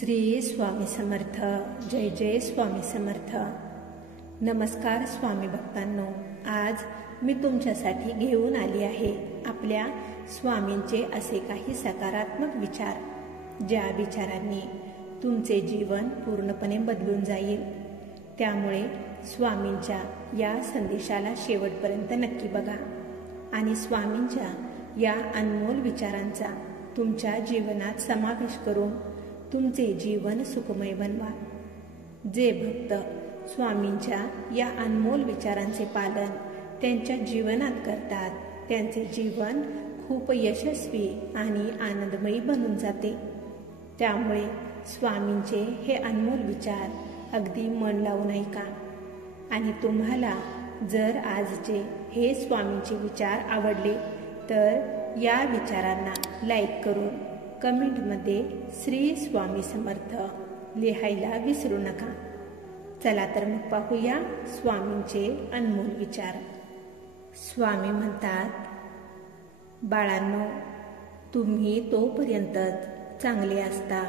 श्री स्वामी समर्थ. जय जय स्वामी समर्थ. नमस्कार स्वामी भक्तांनो. आज मी तुमच्यासाठी घेऊन आली आहे आपल्या स्वामींचे असे काही सकारात्मक विचार, ज्या विचारांनी तुमचे जीवन पूर्णपणे बदलून जाईल. त्यामुळे स्वामींच्या या संदेशाला शेवटपर्यंत नक्की बघा आणि स्वामींच्या या अनमोल विचारांचा तुमच्या जीवनात समावेश करून तुमचे जीवन सुखमय बनवा. जे भक्त स्वामींच्या या अनमोल विचारांचे पालन त्यांच्या जीवनात करतात, त्यांचे जीवन खूप यशस्वी आणि आनंदमयी बनून जाते. त्यामुळे स्वामींचे हे अनमोल विचार अगदी मन लावून ऐका. आणि तुम्हाला जर आजचे हे स्वामींचे विचार आवडले तर या विचारांना लाईक करून कमेंटमध्ये श्री स्वामी समर्थ लिहायला विसरू नका. चला तर मग पाहूया स्वामींचे अनमोल विचार. स्वामी म्हणतात, बाळांनो, तुम्ही तोपर्यंतच चांगले असता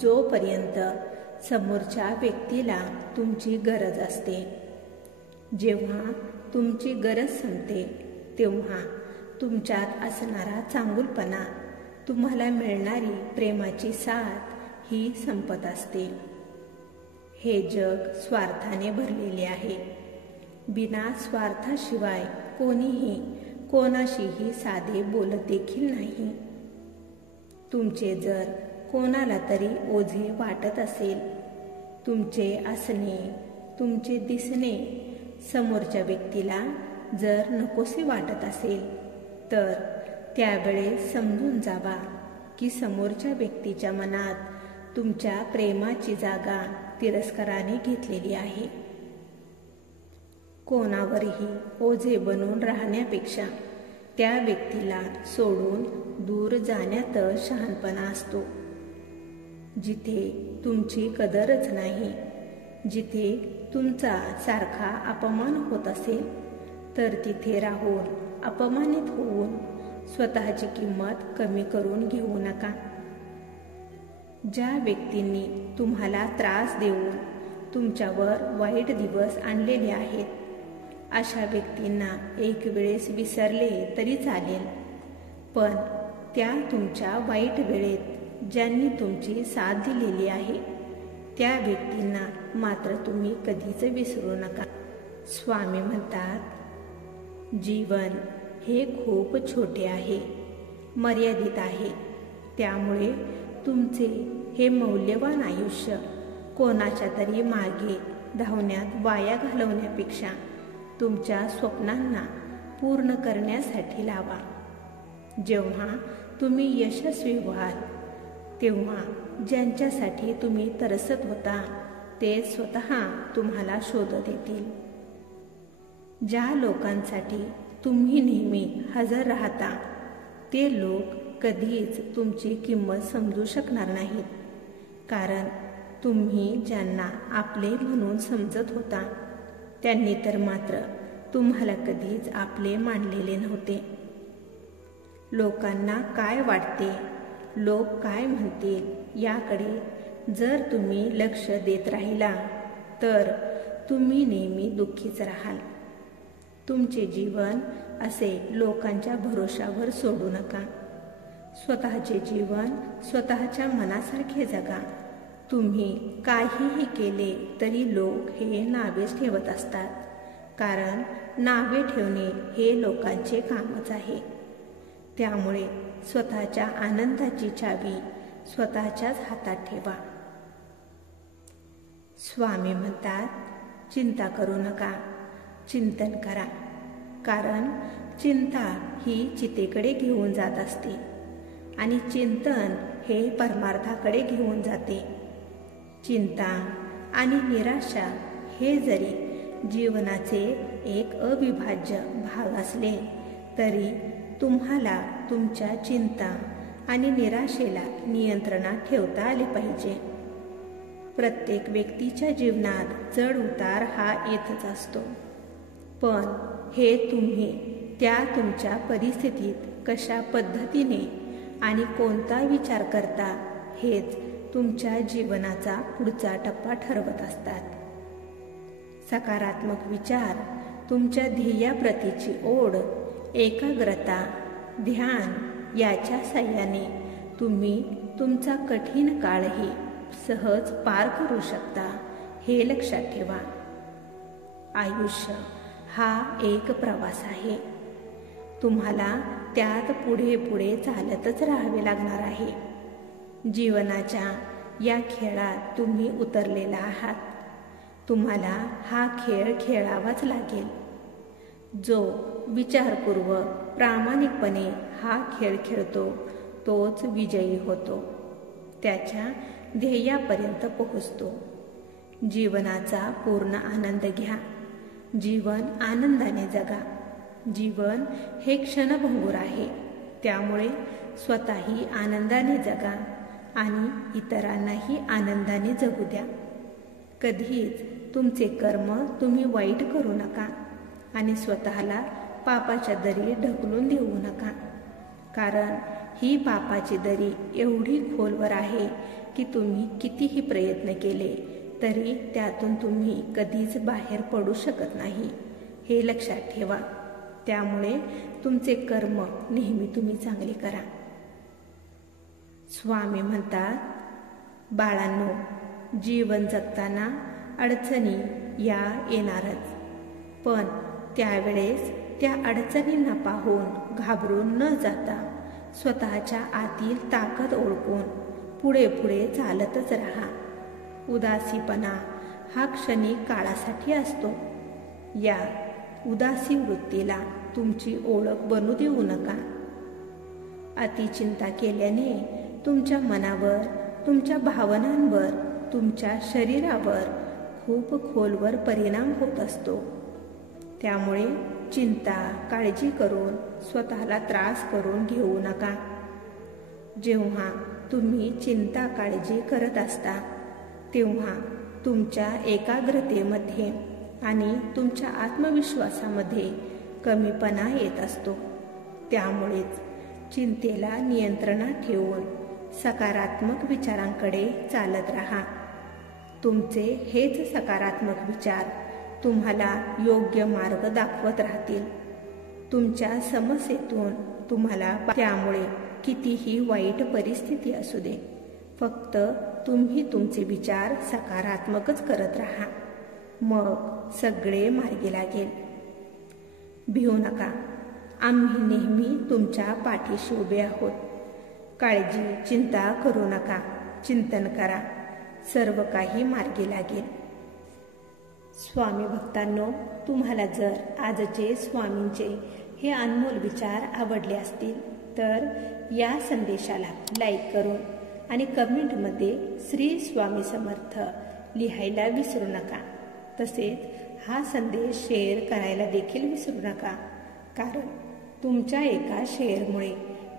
जोपर्यंत समोरच्या व्यक्तीला तुमची गरज असते. जेव्हा तुमची गरज संपते तेव्हा तुमच्यात असणारा चांगुलपणा, तुम्हाला मिळणारी प्रेमाची साथ ही संपत असते. हे जग स्वार्थाने भरलेले आहे. बिना स्वार्थाशिवाय कोणीही कोणाशीही साधे बोलत देखील नाही. तुमचे जर कोणाला तरी ओझे वाटत असेल, तुमचे असणे, तुमचे दिसणे समोरच्या व्यक्तीला जर नकोसे वाटत असेल तर त्यावेळेस समजून जावा की समोरच्या व्यक्तीच्या मनात तुमच्या प्रेमाची जागा तिरस्काराने घेतलेली आहे. कोणावरही ओझे बनून राहण्यापेक्षा त्या व्यक्तीला सोडून दूर जाण्यातच शहाणपणा असतो. जिथे तुमची कदरच नाही, जिथे तुमचा सारखा अपमान होत असेल तर तिथे राहून अपमानित होऊन स्वतःची किंमत कमी करून घेऊ नका. ज्या व्यक्तींनी तुम्हाला त्रास देऊन तुमच्यावर वाईट दिवस आणलेले आहेत, अशा व्यक्तींना एक वेळेस विसरले तरी चालेल, पण त्या तुमच्या वाईट वेळेत ज्यांनी तुमची साथ दिलेली आहे त्या व्यक्तींना मात्र तुम्ही कधीच विसरू नका. स्वामी म्हणतात, जीवन हे खूप छोटे आहे, मर्यादित आहे. त्यामुळे तुमचे हे मौल्यवान आयुष्य कोणाच्या तरी मागे धावण्यात वाया घालवण्यापेक्षा तुमच्या स्वप्नांना पूर्ण करण्यासाठी लावा. जेव्हा तुम्ही यशस्वी व्हाल तेव्हा ज्यांच्यासाठी तुम्ही तरसत होता ते स्वतः तुम्हाला शोधत येतील. ज्या लोकांसाठी तुम्ही नेहमी हजर राहता ते लोक कधीच तुमची किंमत समजू शकणार नाहीत. कारण तुम्ही ज्यांना आपले म्हणून समजत होता त्यांनी तर मात्र तुम्हाला कधीच आपले मानलेले नव्हते. लोकांना काय वाटते, लोक काय म्हणतील याकडे जर तुम्ही लक्ष देत राहिला तर तुम्ही नेहमी दुःखीच राहाल. तुमचे जीवन असे लोकांच्या भरोशावर सोडू नका. स्वतःचे जीवन स्वतःच्या मनासारखे जगा. तुम्ही काहीही केले तरी लोक हे नावेच ठेवत असतात, कारण नावे ठेवणे हे लोकांचे कामच आहे. त्यामुळे स्वतःच्या आनंदाची चावी स्वतःच्याच हातात ठेवा. स्वामी म्हणतात, चिंता करू नका, चिंतन करा. कारण चिंता ही चितेकडे घेऊन जात असते आणि चिंतन हे परमार्थाकडे घेऊन जाते. चिंता आणि निराशा हे जरी जीवनाचे एक अविभाज्य भाग असले तरी तुम्हाला तुमच्या चिंता आणि निराशेला नियंत्रणात ठेवता आले पाहिजे. प्रत्येक व्यक्तीच्या जीवनात चढ उतार हा येतच असतो, पण हे तुम्ही त्या तुमच्या परिस्थितीत कशा पद्धतीने आणि कोणता विचार करता हेच तुमच्या जीवनाचा पुढचा टप्पा ठरवत असतात. सकारात्मक विचार, तुमच्या ध्येयाप्रतीची ओढ, एकाग्रता, ध्यान याच्या साह्याने तुम्ही तुमचा कठीण काळही सहज पार करू शकता, हे लक्षात ठेवा. आयुष्य हा एक प्रवास आहे. तुम्हाला त्यात पुढे पुढे चालतच राहावे लागणार आहे. जीवनाच्या या खेळात तुम्ही उतरलेला आहात. तुम्हाला हा खेळ खेळावाच लागेल. जो विचारपूर्वक प्रामाणिकपणे हा खेळ खेळतो तोच विजयी होतो, त्याच्या ध्येयापर्यंत पोहोचतो. जीवनाचा पूर्ण आनंद घ्या. जीवन आनंदाने जगा. जीवन हे क्षणभंगूर आहे, त्यामुळे स्वतःही आनंदाने जगा आणि इतरांनाही आनंदाने जगू द्या. कधीच तुमचे कर्म तुम्ही वाईट करू नका आणि स्वतःला पापाच्या दरी ढकलून देऊ नका, कारण ही पापाची दरी एवढी खोलवर आहे की तुम्ही कितीही प्रयत्न केले तरी त्यातून तुम्ही कधीच बाहेर पडू शकत नाही, हे लक्षात ठेवा. त्यामुळे तुमचे कर्म नेहमी तुम्ही चांगले करा. स्वामी म्हणतात, बाळांनो, जीवन जगताना अडचणी या येणारच, पण त्यावेळेस त्या अडचणींना पाहून घाबरून न जाता स्वतःच्या आतील ताकद ओळखून पुढे पुढे चालतच राहा. उदासीपणा हा क्षणिक काळासाठी असतो. या उदासी वृत्तीला तुमची ओळख बनू देऊ नका. अतिचिंता केल्याने तुमच्या मनावर, तुमच्या भावनांवर, तुमच्या शरीरावर खूप खोलवर परिणाम होत असतो. त्यामुळे चिंता, काळजी करून स्वतःला त्रास करून घेऊ नका. जेव्हा तुम्ही चिंता, काळजी करत असता तेव्हा तुमच्या एकाग्रतेमध्ये आणि तुमच्या आत्मविश्वासामध्ये कमीपणा येत असतो. त्यामुळेच चिंतेला नियंत्रणात ठेवून सकारात्मक विचारांकडे चालत राहा. तुमचे हेच सकारात्मक विचार तुम्हाला योग्य मार्ग दाखवत राहतील. तुमच्या समस्येतून तुम्हाला त्यामुळे कितीही वाईट परिस्थिती असू दे, फक्त तुम्ही तुमचे विचार सकारात्मकच करत राहा, मग सगळे मार्गी लागेल. भिवू नका. आम्ही नेहमी तुमच्या पाठीशी उभे आहोत. काळजी, चिंता करू नका. चिंतन करा, सर्व काही मार्गी लागेल. स्वामी भक्तांनो, तुम्हाला जर आजचे स्वामींचे हे अनमोल विचार आवडले असतील तर या संदेशाला लाईक करून आणि कमेंटमध्ये श्री स्वामी समर्थ लिहायला विसरू नका. तसेच हा संदेश शेअर करायला देखील विसरू नका, कारण तुमच्या एका शेअरमुळे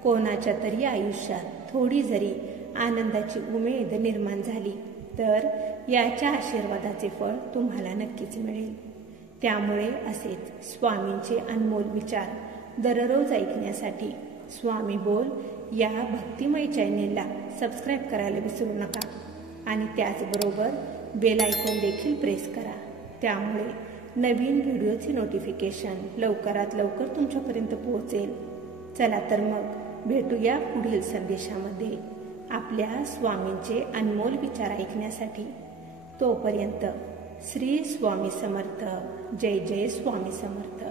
कोणाच्या तरी आयुष्यात थोडी जरी आनंदाची उमेद निर्माण झाली तर याच्या आशीर्वादाचे फळ तुम्हाला नक्कीच मिळेल. त्यामुळे असेच स्वामींचे अनमोल विचार दररोज ऐकण्यासाठी स्वामी बोल या भक्तिमय चॅनेलला सबस्क्राईब करायला विसरू नका आणि त्याचबरोबर बेल आयकॉन देखील प्रेस करा. त्यामुळे नवीन व्हिडिओची नोटिफिकेशन लवकरात लवकर तुमच्यापर्यंत पोहोचेल. चला तर मग भेटूया पुढील संदेशामध्ये आपल्या स्वामींचे अनमोल विचार ऐकण्यासाठी. तोपर्यंत श्री स्वामी समर्थ. जय जय स्वामी समर्थ.